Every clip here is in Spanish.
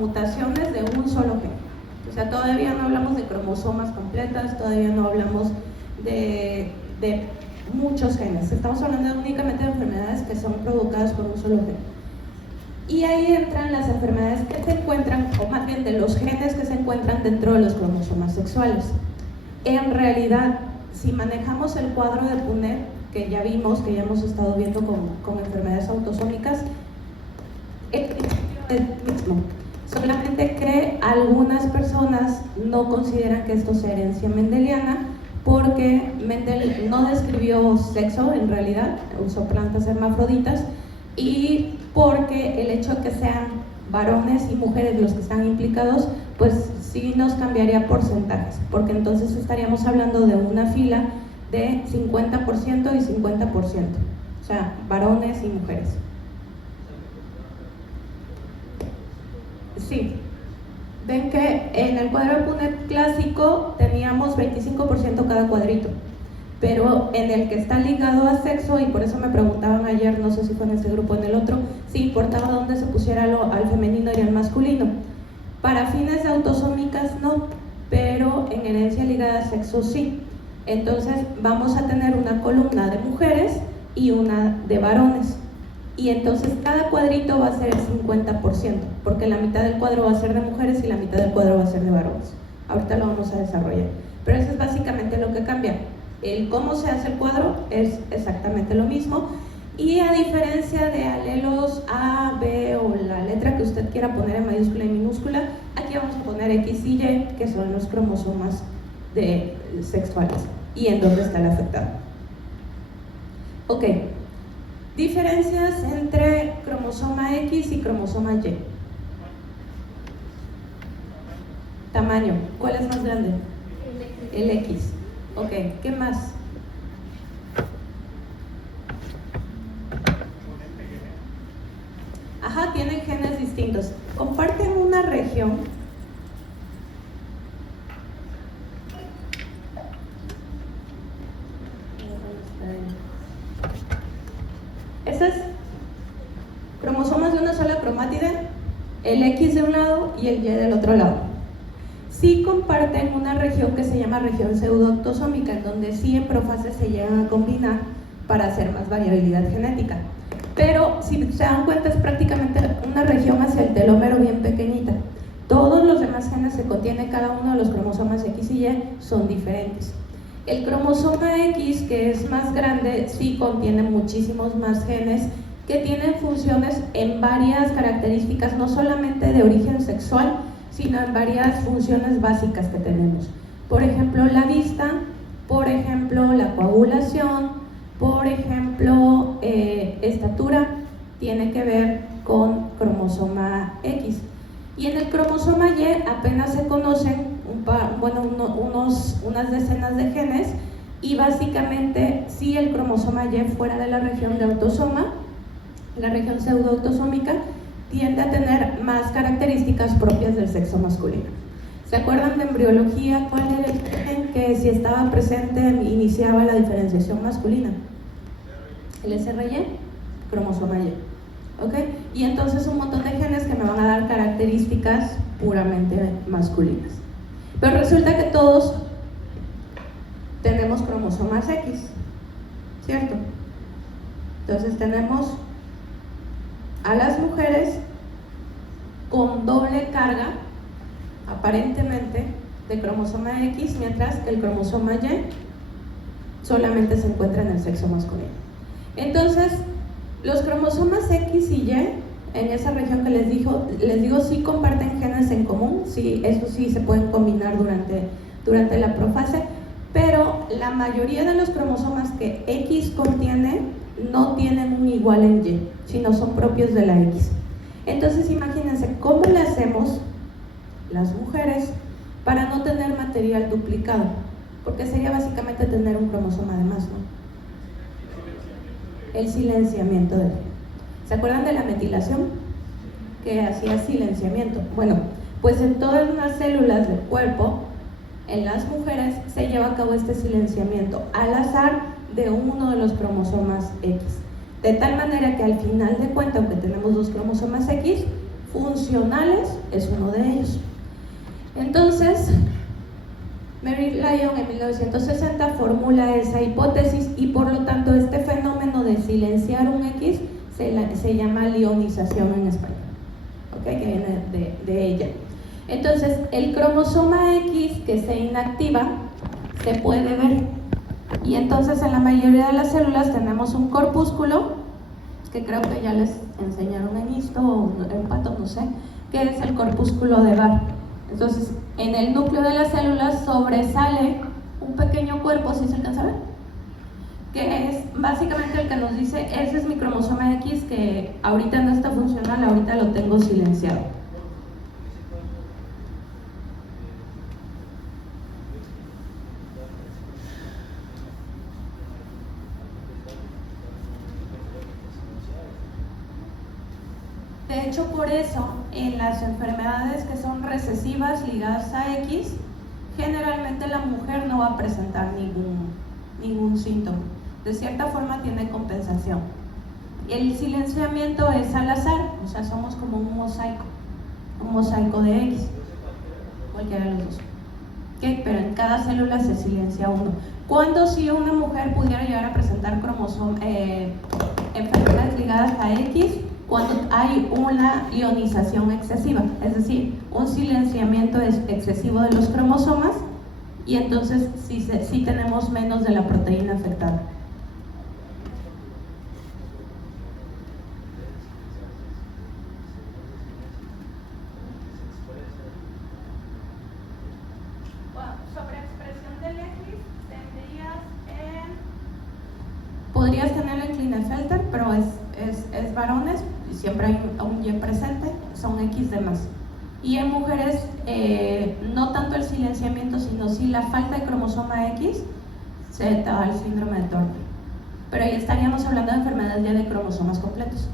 mutaciones de un solo gen. O sea, todavía no hablamos de cromosomas completas, todavía no hablamos de muchos genes. Estamos hablando únicamente de enfermedades que son provocadas por un solo gen. Y ahí entran las enfermedades que se encuentran, o más bien de los genes que se encuentran dentro de los cromosomas sexuales. En realidad, si manejamos el cuadro de Punnett, que ya vimos, que ya hemos estado viendo con enfermedades autosómicas, el principio es el mismo. Solamente que algunas personas no consideran que esto sea herencia mendeliana, porque Mendel no describió sexo en realidad, usó plantas hermafroditas, y porque el hecho de que sean varones y mujeres los que están implicados, pues sí nos cambiaría porcentajes, porque entonces estaríamos hablando de una fila de 50% y 50%, o sea, varones y mujeres. Sí, ven que en el cuadro de Punnett clásico teníamos 25% cada cuadrito, pero en el que está ligado a sexo, y por eso me preguntaban ayer, no sé si fue en este grupo o en el otro, si importaba dónde se pusiera al femenino y al masculino. Para fines de autosómicas no, pero en herencia ligada a sexo sí. Entonces vamos a tener una columna de mujeres y una de varones. Y entonces cada cuadrito va a ser el 50%, porque la mitad del cuadro va a ser de mujeres y la mitad del cuadro va a ser de varones. Ahorita lo vamos a desarrollar. Pero eso es básicamente lo que cambia. El cómo se hace el cuadro es exactamente lo mismo. Y a diferencia de alelos A, B o la letra que usted quiera poner en mayúscula y minúscula, aquí vamos a poner X y Y, que son los cromosomas sexuales y en dónde está el afectado. Ok. Diferencias entre cromosoma X y cromosoma Y. Tamaño. ¿Cuál es más grande? El X. Ok, ¿qué más? Ajá, tienen genes distintos. Comparten una región. Estas cromosomas de una sola cromátide, el X de un lado y el Y del otro lado. Sí comparten una región que se llama región pseudoautosómica, en donde sí en profases se llegan a combinar para hacer más variabilidad genética. Pero si se dan cuenta es prácticamente una región hacia el telómero bien pequeñita. Todos los demás genes que contiene cada uno de los cromosomas X y Y son diferentes. El cromosoma X, que es más grande, sí contiene muchísimos más genes que tienen funciones en varias características, no solamente de origen sexual, sino en varias funciones básicas que tenemos. Por ejemplo, la vista, por ejemplo, la coagulación, por ejemplo, estatura, tiene que ver con cromosoma X. Y en el cromosoma Y apenas se conocen unas decenas de genes, y básicamente si el cromosoma Y fuera de la región de autosoma, la región pseudoautosómica, tiende a tener más características propias del sexo masculino. ¿Se acuerdan de embriología? ¿Cuál era el gen que si estaba presente iniciaba la diferenciación masculina? El SRY, cromosoma Y. ¿Ok? Y entonces un montón de genes que me van a dar características puramente masculinas. Pero resulta que todos tenemos cromosomas X, ¿cierto? Entonces tenemos a las mujeres con doble carga, aparentemente, de cromosoma X, mientras que el cromosoma Y solamente se encuentra en el sexo masculino. Entonces, los cromosomas X y Y, en esa región que les digo, sí comparten genes en común, sí, eso sí se pueden combinar durante la profase, pero la mayoría de los cromosomas que X contiene no tienen un igual en Y, sino son propios de la X. Entonces imagínense cómo le hacemos las mujeres para no tener material duplicado, porque sería básicamente tener un cromosoma de más, ¿no? El silenciamiento del gen. ¿Se acuerdan de la metilación? Que hacía silenciamiento. Bueno, pues en todas las células del cuerpo, en las mujeres, se lleva a cabo este silenciamiento al azar de uno de los cromosomas X. De tal manera que al final de cuentas, aunque tenemos dos cromosomas X, funcionales es uno de ellos. Entonces, Mary Lyon en 1960 formula esa hipótesis y por lo tanto este fenómeno de silenciar un X se llama lionización en español, ¿okay? Que viene de ella. Entonces, el cromosoma X que se inactiva se puede ver y entonces en la mayoría de las células tenemos un corpúsculo que creo que ya les enseñaron en histo o en pato, no sé, que es el corpúsculo de Barr. Entonces, en el núcleo de las células sobresale un pequeño cuerpo, ¿sí se alcanza a ver? Que es básicamente el que nos dice, ese es mi cromosoma X que ahorita no está funcional, ahorita lo tengo silenciado. De hecho, por eso, en las enfermedades que son recesivas ligadas a X, generalmente la mujer no va a presentar ningún síntoma. De cierta forma tiene compensación. El silenciamiento es al azar, o sea, somos como un mosaico de X, cualquiera de los dos. ¿Okay? Pero en cada célula se silencia uno. ¿Cuándo si una mujer pudiera llegar a presentar enfermedades ligadas a X? Cuando hay una ionización excesiva, es decir, un silenciamiento excesivo de los cromosomas y entonces sí tenemos menos de la proteína afectada. Sobre expresión del X podrías tenerlo en Klinefelter, pero es varones, siempre hay un Y presente, son X de más. Y en mujeres, no tanto el silenciamiento, sino sí la falta de cromosoma X, se da el síndrome de Turner. Pero ahí estaríamos hablando de enfermedades ya de cromosomas completos.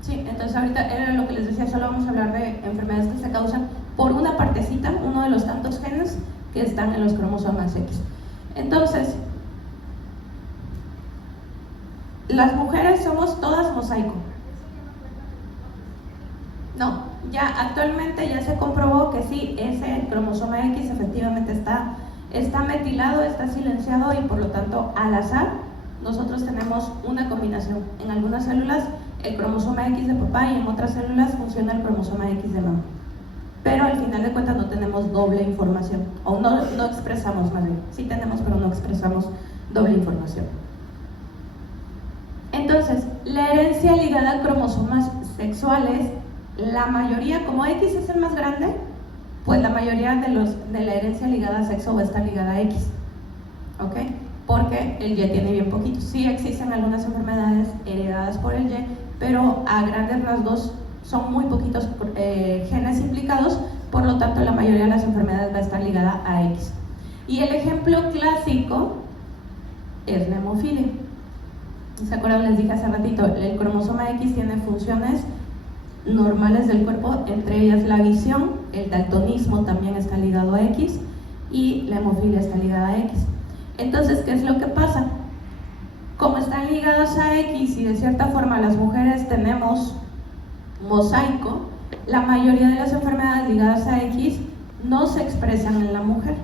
Sí, entonces ahorita era lo que les decía, solo vamos a hablar de enfermedades que se causan por una partecita, uno de los tantos genes que están en los cromosomas X. Entonces, las mujeres somos todas mosaico. No, ya actualmente ya se comprobó que sí, ese cromosoma X efectivamente está metilado, está silenciado y por lo tanto al azar nosotros tenemos una combinación. En algunas células el cromosoma X de papá y en otras células funciona el cromosoma X de mamá. Pero al final de cuentas no tenemos doble información, o no expresamos más bien. Sí tenemos, pero no expresamos doble información. Entonces, la herencia ligada a cromosomas sexuales, la mayoría, como X es el más grande, pues la mayoría de la herencia ligada a sexo va a estar ligada a X, ¿ok? Porque el Y tiene bien poquito. Sí existen algunas enfermedades heredadas por el Y, pero a grandes rasgos son muy poquitos genes implicados, por lo tanto la mayoría de las enfermedades va a estar ligada a X. Y el ejemplo clásico es la hemofilia. ¿Se acuerdan? Les dije hace ratito, el cromosoma X tiene funciones normales del cuerpo, entre ellas la visión, el daltonismo también está ligado a X y la hemofilia está ligada a X. Entonces, ¿qué es lo que pasa? Como están ligados a X y de cierta forma las mujeres tenemos mosaico, la mayoría de las enfermedades ligadas a X no se expresan en la mujer.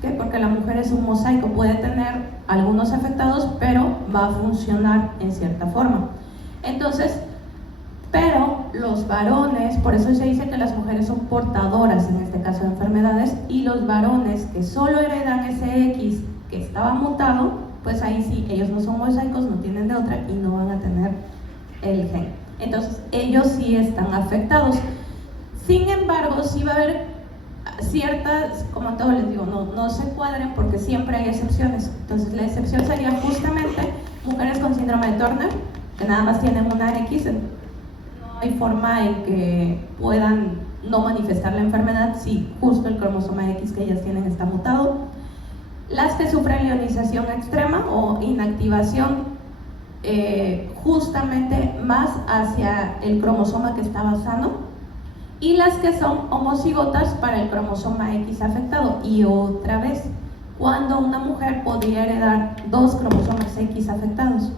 ¿Qué? Porque la mujer es un mosaico, puede tener algunos afectados, pero va a funcionar en cierta forma. Entonces, pero los varones, por eso se dice que las mujeres son portadoras en este caso de enfermedades, y los varones que solo heredan ese X que estaba mutado, pues ahí sí, ellos no son mosaicos, no tienen de otra y no van a tener el gen. Entonces, ellos sí están afectados. Sin embargo, sí va a haber ciertas, como todos les digo, no se cuadren porque siempre hay excepciones. Entonces, la excepción sería justamente mujeres con síndrome de Turner, que nada más tienen una X, no hay forma en que puedan no manifestar la enfermedad si justo el cromosoma X que ellas tienen está mutado. Las que sufren ionización extrema o inactivación justamente más hacia el cromosoma que estaba sano, y las que son homocigotas para el cromosoma X afectado. Y otra vez, cuando una mujer podría heredar dos cromosomas X afectados,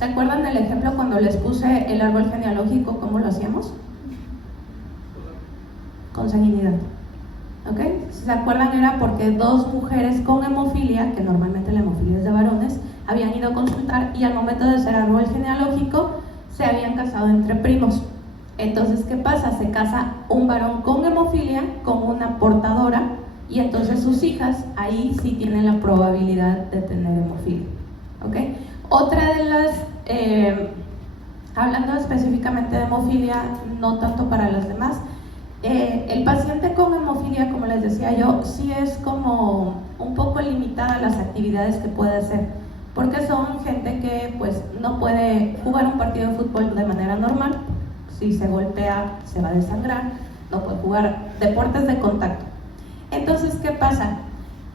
¿Se acuerdan del ejemplo cuando les puse el árbol genealógico, cómo lo hacíamos? Consanguinidad. ¿Ok? Si se acuerdan, era porque dos mujeres con hemofilia, que normalmente la hemofilia es de varones, habían ido a consultar y al momento de hacer árbol genealógico se habían casado entre primos. Entonces, ¿qué pasa? Se casa un varón con hemofilia con una portadora y entonces sus hijas ahí sí tienen la probabilidad de tener hemofilia. ¿Ok? Otra de las, hablando específicamente de hemofilia, no tanto para las demás, el paciente con hemofilia, como les decía yo, sí es como un poco limitada las actividades que puede hacer, porque son gente que pues no puede jugar un partido de fútbol de manera normal. Si se golpea se va a desangrar, no puede jugar deportes de contacto. Entonces, ¿qué pasa?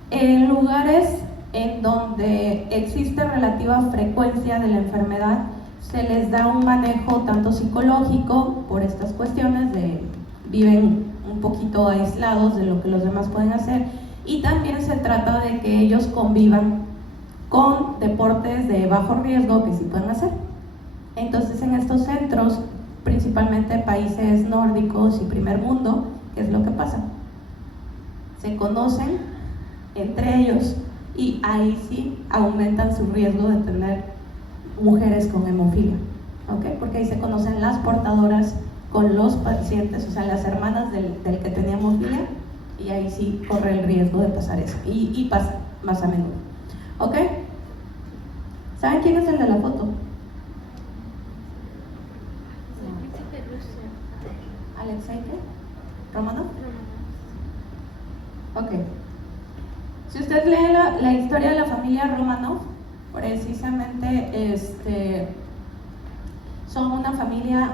En lugares en donde existe relativa frecuencia de la enfermedad, se les da un manejo tanto psicológico por estas cuestiones de viven un poquito aislados de lo que los demás pueden hacer, y también se trata de que ellos convivan con deportes de bajo riesgo que sí pueden hacer. Entonces, en estos centros, principalmente países nórdicos y primer mundo, ¿qué es lo que pasa? Se conocen entre ellos y ahí sí aumentan su riesgo de tener mujeres con hemofilia, ¿ok? Porque ahí se conocen las portadoras con los pacientes, o sea, las hermanas del que tenía hemofilia, y ahí sí corre el riesgo de pasar eso, y pasa más a menudo, ¿ok? ¿Saben quién es el de la foto? ¿Alexei qué? ¿Romanov? Ok. Si ustedes leen la historia de la familia Romanov, precisamente son una familia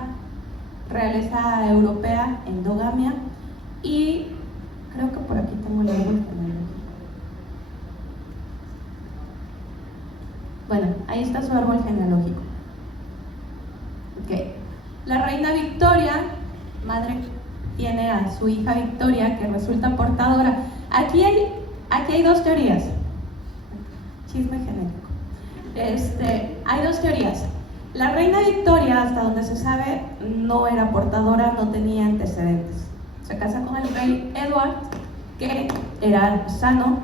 realeza europea, endogamia, y creo que por aquí tengo el árbol genealógico. Bueno, ahí está su árbol genealógico. Ok. La reina Victoria, madre, tiene a su hija Victoria, que resulta portadora. Aquí hay dos teorías. Chisme genético. Hay dos teorías. La reina Victoria, hasta donde se sabe, no era portadora, no tenía antecedentes. Se casa con el rey Edward, que era sano,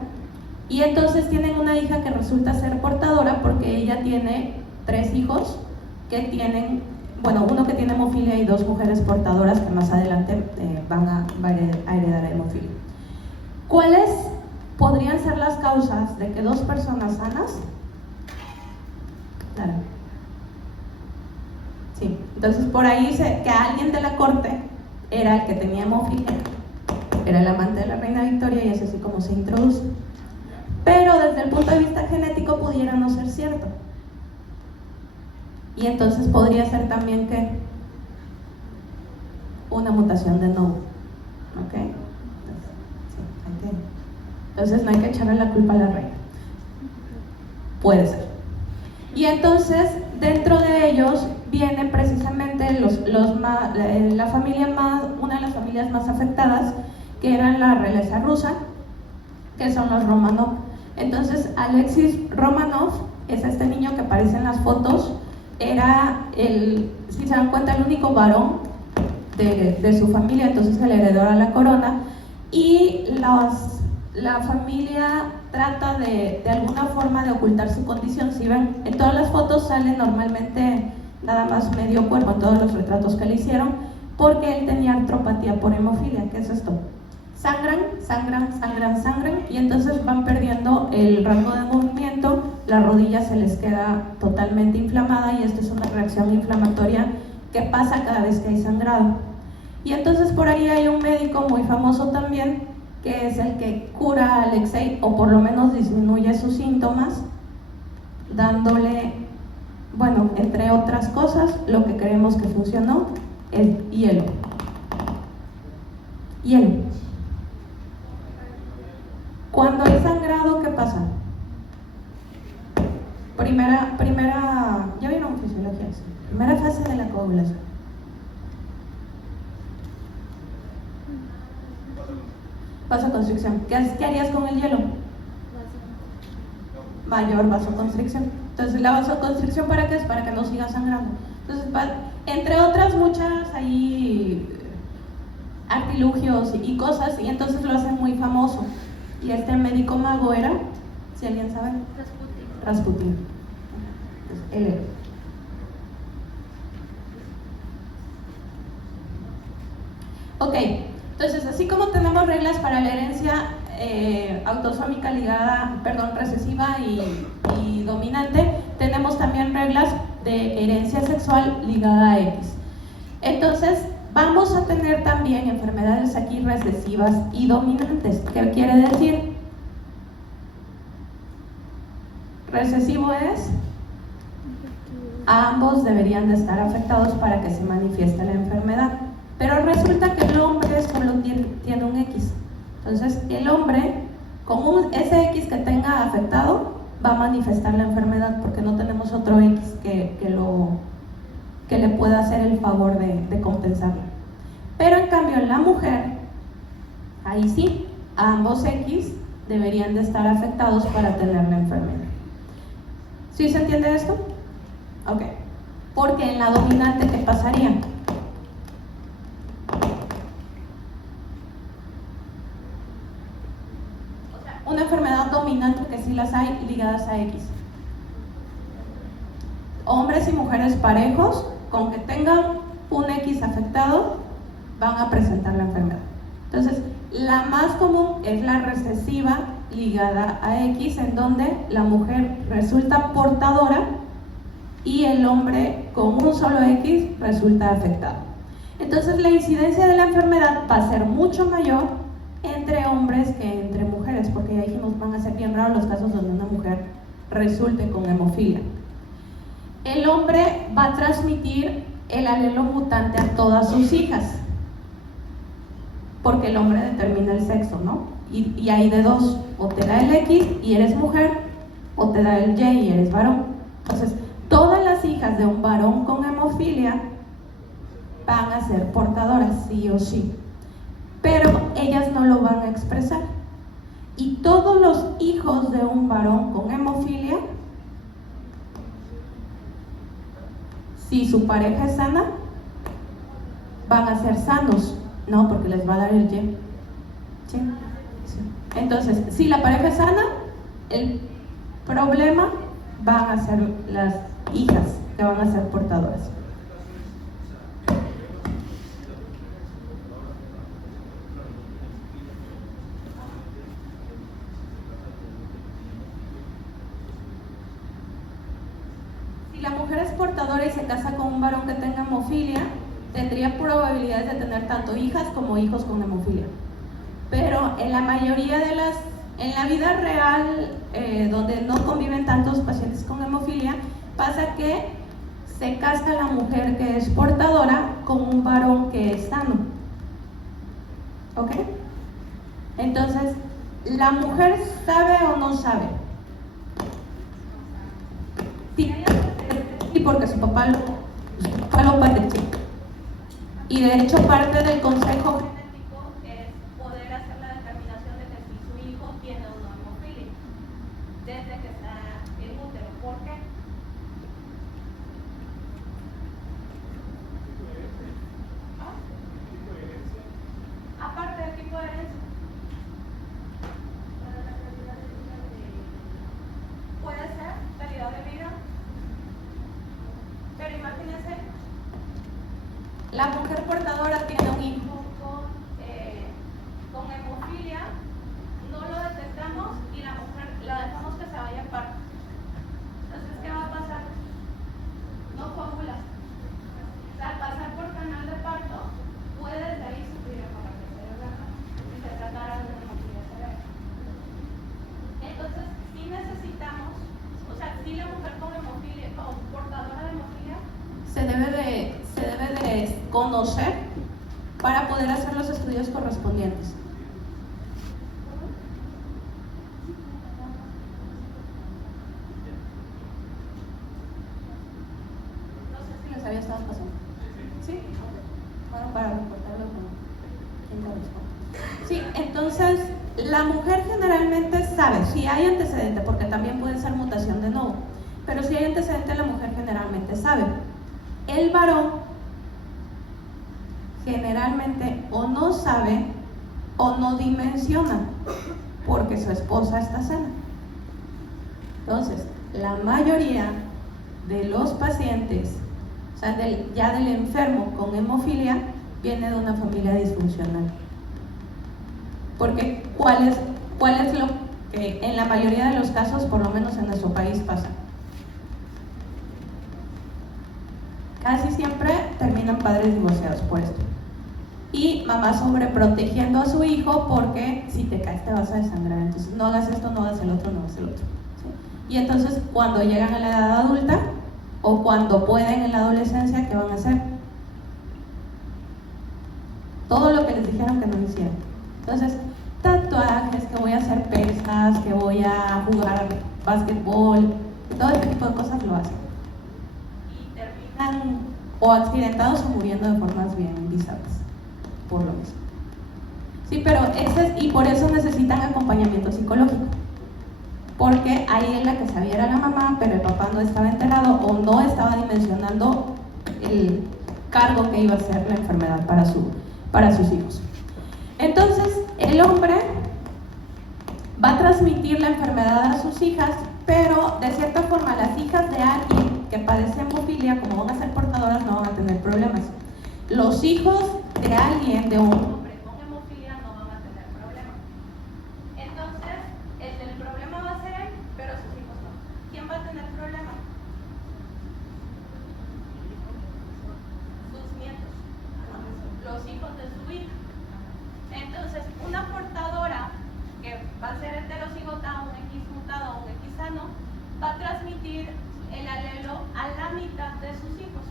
y entonces tienen una hija que resulta ser portadora porque ella tiene 3 hijos que tienen, bueno, uno que tiene hemofilia y 2 mujeres portadoras que más adelante van a heredar hemofilia. ¿Cuáles podrían ser las causas de que 2 personas sanas? Claro. Sí, entonces por ahí dice que alguien de la corte era el que tenía hemofilia, era el amante de la reina Victoria, y es así como se introduce. Pero desde el punto de vista genético pudiera no ser cierto. Y entonces podría ser también que una mutación de Novo. ¿Ok? Entonces no hay que echarle la culpa a la reina. Puede ser. Y entonces dentro de ellos viene precisamente la familia una de las familias más afectadas, que era la realeza rusa, que son los Romanov. Entonces Alexis Romanov es este niño que aparece en las fotos, era si se dan cuenta, el único varón de su familia, entonces el heredero a la corona, y la familia trata de alguna forma de ocultar su condición. Si ven, en todas las fotos sale normalmente nada más medio cuerpo, en todos los retratos que le hicieron, porque él tenía artropatía por hemofilia. ¿Qué es esto? Sangran, y entonces van perdiendo el rango de movimiento, la rodilla se les queda totalmente inflamada, y esto es una reacción inflamatoria que pasa cada vez que hay sangrado. Y entonces por ahí hay un médico muy famoso también, que es el que cura a Alexei, o por lo menos disminuye sus síntomas, dándole, bueno, entre otras cosas, lo que creemos que funcionó, es hielo. Cuando hay sangrado, ¿qué pasa? Ya vieron fisiología, sí. Primera fase de la coagulación. Vasoconstricción. ¿Qué harías con el hielo? Mayor vasoconstricción. Entonces, la vasoconstricción, ¿para qué es? Para que no siga sangrando. Entonces, entre otras muchas ahí artilugios y cosas, y entonces lo hacen muy famoso. Y este médico mago era, si alguien sabe, Rasputín. Él era. Ok, entonces así como tenemos reglas para la herencia autosómica ligada, recesiva y dominante, tenemos también reglas de herencia sexual ligada a X. Entonces, vamos a tener también enfermedades aquí recesivas y dominantes. ¿Qué quiere decir? Recesivo es, ambos deberían de estar afectados para que se manifieste la enfermedad. Pero resulta que el hombre solo tiene un X. Entonces, el hombre, con ese X que tenga afectado, va a manifestar la enfermedad porque no tenemos otro X que le pueda hacer el favor de compensarla. Pero en cambio, en la mujer, ahí sí, ambos X deberían de estar afectados para tener la enfermedad. ¿Sí se entiende esto? Ok. Porque en la dominante, ¿qué pasaría? Una enfermedad dominante, que sí las hay, ligadas a X. Hombres y mujeres parejos, con que tengan un X afectado, van a presentar la enfermedad. Entonces, la más común es la recesiva ligada a X, en donde la mujer resulta portadora y el hombre con un solo X resulta afectado. Entonces, la incidencia de la enfermedad va a ser mucho mayor entre hombres que entre mujeres, porque ya dijimos, van a ser bien raros los casos donde una mujer resulte con hemofilia. El hombre va a transmitir el alelo mutante a todas sus hijas, porque el hombre determina el sexo, ¿no? Y hay de dos, o te da el X y eres mujer, o te da el Y y eres varón. Entonces, todas las hijas de un varón con hemofilia van a ser portadoras, sí o sí, pero ellas no lo van a expresar. Y todos los hijos de un varón con hemofilia, si su pareja es sana, van a ser sanos, ¿no? Porque les va a dar el Y. ¿Sí? Sí. Entonces, si la pareja es sana, el problema van a ser las hijas que van a ser portadoras. Si la mujer es portadora y se casa con un varón que tenga hemofilia, tendría probabilidades de tener tanto hijas como hijos con hemofilia. Pero en la mayoría de en la vida real, donde no conviven tantos pacientes con hemofilia, pasa que se casa la mujer que es portadora con un varón que es sano. ¿Ok? Entonces, ¿la mujer sabe o no sabe? Sí, porque su papá lo padeció. Y de hecho, parte del consejo genético es poder hacer la determinación de que si su hijo tiene o no hemofilia desde que está en útero. ¿Por qué? Aparte del tipo de herencia, puede ser calidad de vida, pero imagínense, la mujer portadora tiene un hijo con hemofilia, no lo detectamos y la mujer la dejamos que se vaya a parto. Entonces, ¿qué va a pasar? No coagula. Al pasar por canal de parto, puede desde ahí sufrir hemorragia cerebral y se tratará de una hemofilia cerebral. Entonces, sí necesitamos, o sea, si la mujer con hemofilia, con portadora de hemofilia, se debe de conocer para poder hacer los estudios correspondientes. No sé si les había estado pasando. ¿Sí? Bueno, para reportarlo con quien corresponde. Sí, entonces la mujer generalmente sabe si hay antecedente, porque también puede ser mutación de nuevo. pero si hay antecedente, la mujer generalmente sabe. El varón generalmente o no sabe o no dimensiona porque su esposa está sana. Entonces, la mayoría de los pacientes, o sea, ya del enfermo con hemofilia, viene de una familia disfuncional. Porque ¿cuál es lo que en la mayoría de los casos, por lo menos en nuestro país, pasa? Casi siempre terminan padres divorciados por esto. Y mamá sobreprotegiendo a su hijo porque si te caes te vas a desangrar, entonces no hagas esto, no hagas el otro, no hagas el otro, ¿sí? Y entonces cuando llegan a la edad adulta o cuando pueden en la adolescencia, ¿qué van a hacer? Todo lo que les dijeron que no hicieran. Entonces, tatuajes, que voy a hacer pesas, que voy a jugar básquetbol, todo este tipo de cosas lo hacen. Y terminan o accidentados o muriendo de formas bien bizarras, por lo mismo. Sí, pero y por eso necesitan acompañamiento psicológico. Porque ahí en la que sabía era la mamá, pero el papá no estaba enterado o no estaba dimensionando el cargo que iba a ser la enfermedad para sus hijos. Entonces, el hombre va a transmitir la enfermedad a sus hijas, pero de cierta forma las hijas de alguien que padece hemofilia, como van a ser portadoras, no van a tener problemas. Los hijos de alguien, de un hombre con hemofilia, no van a tener problemas. Entonces, el del problema va a ser él, pero sus hijos no. ¿Quién va a tener problemas? Sus nietos, los hijos de su hija. Entonces, una portadora que va a ser heterocigota, un X mutado, un X sano, va a transmitir el alelo a la mitad de sus hijos,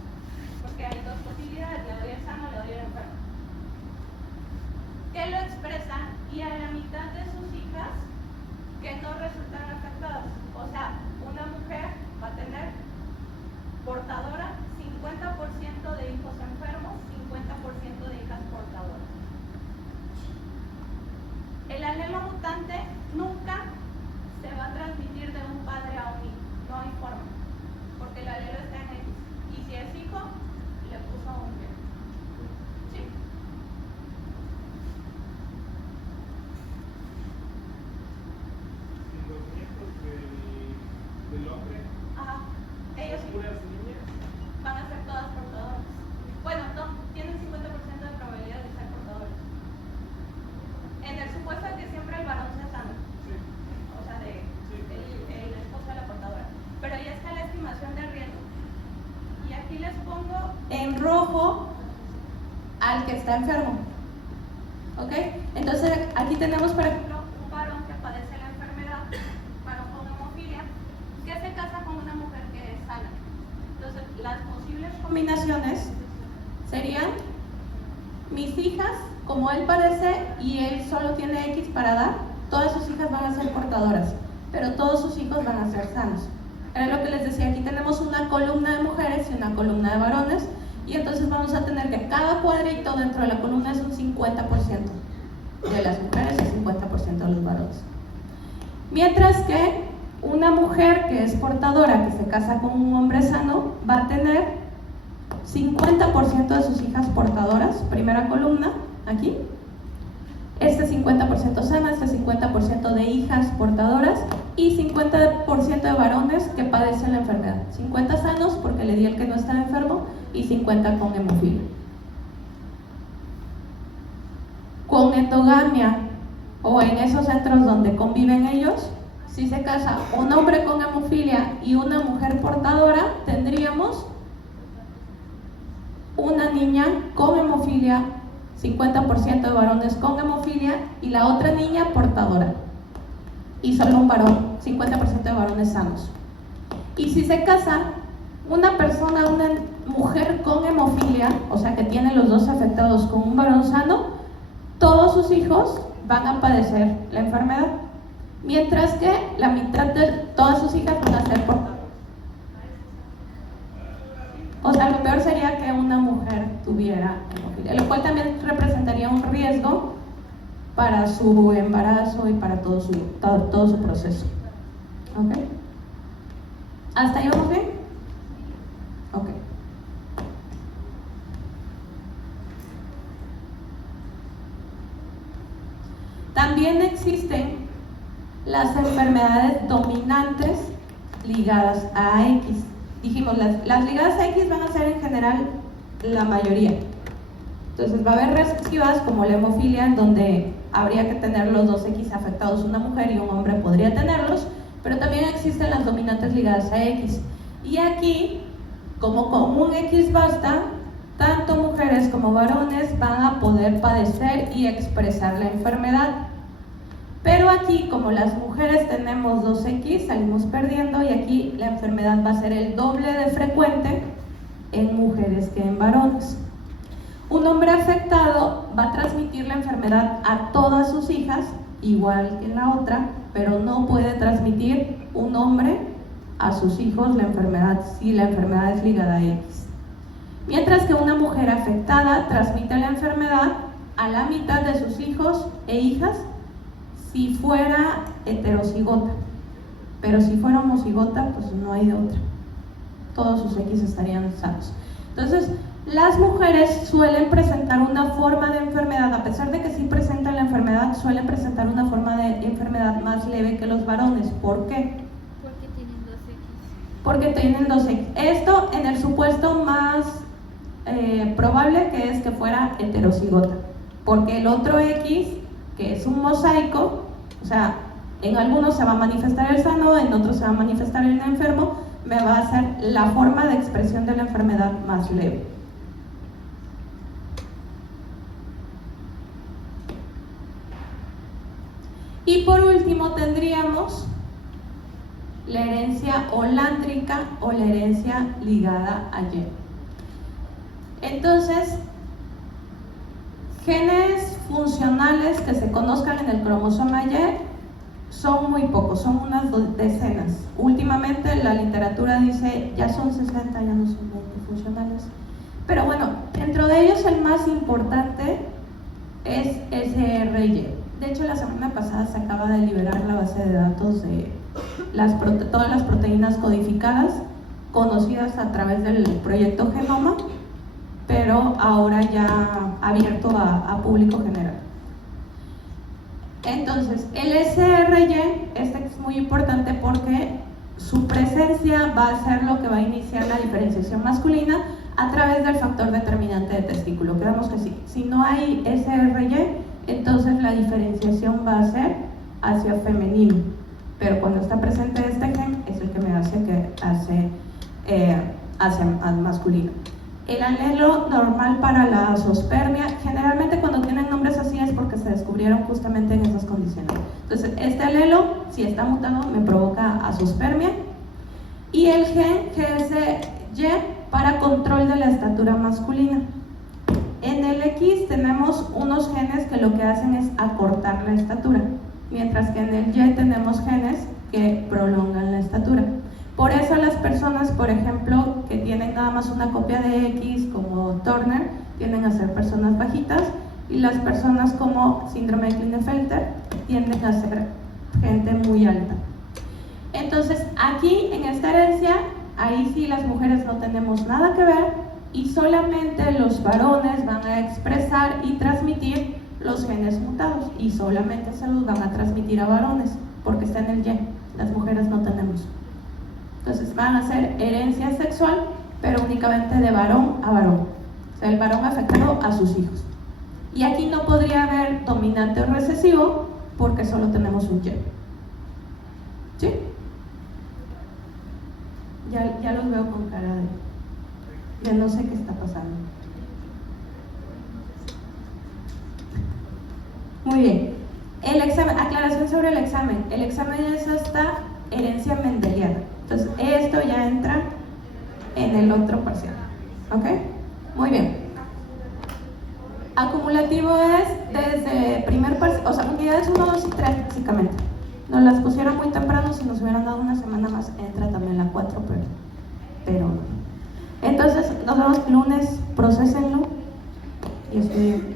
porque hay dos posibilidades: le doy el sano, le doy el enfermo, que lo expresan, y a la mitad de sus hijas que no resultan afectadas. O sea, una mujer va a tener portadora 50% de hijos enfermos, 50% de hijas portadoras. El alelo mutante nunca se va a transmitir de un padre a un hijo, no hay forma, porque el alelo está en X, y si es hijo, le puso un Y. ¿Sí? Los nietos del hombre, Ajá, ellos sí puras niñas, van a ser todas portadoras. Bueno, no, tienen 50% de probabilidad de ser portadores. En el supuesto de que siempre el varón sea sano, sí, o sea, el esposo de la portadora. Pero ya está la estimación de riesgo. Y aquí les pongo en rojo al que está enfermo. ¿Ok? Entonces aquí tenemos, por ejemplo, un varón que padece la enfermedad, varón con hemofilia, que se casa con una mujer que es sana. Entonces, las posibles combinaciones serían: mis hijas, como él padece y él solo tiene X para dar, todas sus hijas van a ser portadoras, pero todos sus hijos van a ser sanos. Era lo que les decía, aquí tenemos una columna de mujeres y una columna de varones, y entonces vamos a tener que cada cuadrito dentro de la columna es un 50% de las mujeres y 50% de los varones. Mientras que una mujer que es portadora, que se casa con un hombre sano, va a tener 50% de sus hijas portadoras, primera columna, aquí. Este 50% sana, este 50% de hijas portadoras y 50% de varones que padecen la enfermedad. 50 sanos porque le di el que no estaba enfermo y 50 con hemofilia. Con endogamia o en esos centros donde conviven ellos, si se casa un hombre con hemofilia y una mujer portadora, tendríamos una niña con hemofilia, 50% de varones con hemofilia y la otra niña portadora, y solo un varón, 50% de varones sanos. Y si se casa una persona, una mujer con hemofilia, o sea que tiene los dos afectados, con un varón sano, todos sus hijos van a padecer la enfermedad, mientras que la mitad de todas sus hijas van a ser portadoras. O sea, lo peor sería que una mujer tuviera hemofilia, lo cual también representaría un riesgo para su embarazo y para todo su proceso. ¿Ok? ¿Hasta ahí vamos bien? Ok. También existen las enfermedades dominantes ligadas a X. Dijimos, las ligadas a X van a ser en general la mayoría. Entonces va a haber recesivas como la hemofilia, en donde habría que tener los dos X afectados, una mujer y un hombre podría tenerlos, pero también existen las dominantes ligadas a X. Y aquí, como con un X basta, tanto mujeres como varones van a poder padecer y expresar la enfermedad. Pero aquí, como las mujeres tenemos 2X, salimos perdiendo, y aquí la enfermedad va a ser el doble de frecuente en mujeres que en varones. Un hombre afectado va a transmitir la enfermedad a todas sus hijas, igual que la otra, pero no puede transmitir un hombre a sus hijos la enfermedad si la enfermedad es ligada a X. Mientras que una mujer afectada transmite la enfermedad a la mitad de sus hijos e hijas si fuera heterocigota, pero si fuera homocigota, pues no hay de otra. Todos sus X estarían sanos. Entonces, las mujeres suelen presentar una forma de enfermedad, a pesar de que sí presentan la enfermedad, suelen presentar una forma de enfermedad más leve que los varones. ¿Por qué? Porque tienen 2X. Porque tienen 2X. Esto en el supuesto más probable, que es que fuera heterocigota, porque el otro X, que es un mosaico, o sea, en algunos se va a manifestar el sano, en otros se va a manifestar el enfermo, me va a hacer la forma de expresión de la enfermedad más leve. Y por último tendríamos la herencia holántrica o la herencia ligada a Y. Entonces, genes funcionales que se conozcan en el cromosoma Y son muy pocos, son unas decenas. Últimamente la literatura dice ya son 60, ya no son 20 funcionales. Pero bueno, dentro de ellos el más importante es SRY. De hecho, la semana pasada se acaba de liberar la base de datos de todas las proteínas codificadas conocidas a través del proyecto Genoma, pero ahora ya abierto a público general. Entonces, el SRY, este es muy importante porque su presencia va a ser lo que va a iniciar la diferenciación masculina a través del factor determinante de testículo. Quedamos que sí. Si no hay SRY, entonces la diferenciación va a ser hacia femenino, pero cuando está presente este gen es el que me hace hacia masculino. El alelo normal para la azoospermia, generalmente cuando tienen nombres así es porque se descubrieron justamente en esas condiciones. Entonces, este alelo, si está mutado, me provoca azoospermia. Y el gen GSY para control de la estatura masculina. En el X tenemos unos genes que lo que hacen es acortar la estatura, mientras que en el Y tenemos genes que prolongan la estatura. Por eso las personas, por ejemplo, que tienen nada más una copia de X, como Turner, tienden a ser personas bajitas, y las personas como síndrome de Klinefelter tienden a ser gente muy alta. Entonces, aquí en esta herencia, ahí sí las mujeres no tenemos nada que ver, y solamente los varones van a expresar y transmitir los genes mutados, y solamente se los van a transmitir a varones, porque está en el Y, las mujeres no tenemos. Entonces van a ser herencia sexual, pero únicamente de varón a varón, o sea, el varón afectado a sus hijos. Y aquí no podría haber dominante o recesivo, porque solo tenemos un Y. ¿Sí? Ya los veo con cara de no sé qué está pasando. Muy bien. El examen, aclaración sobre el examen. El examen es hasta herencia mendeliana. Entonces, esto ya entra en el otro parcial. ¿Ok? Muy bien. Acumulativo es desde primer parcial, o sea, unidades 1, 2 y 3, básicamente. Nos las pusieron muy temprano, si nos hubieran dado una semana más, entra también la 4, pero no. Entonces, nos vemos el lunes, procesenlo y estudien.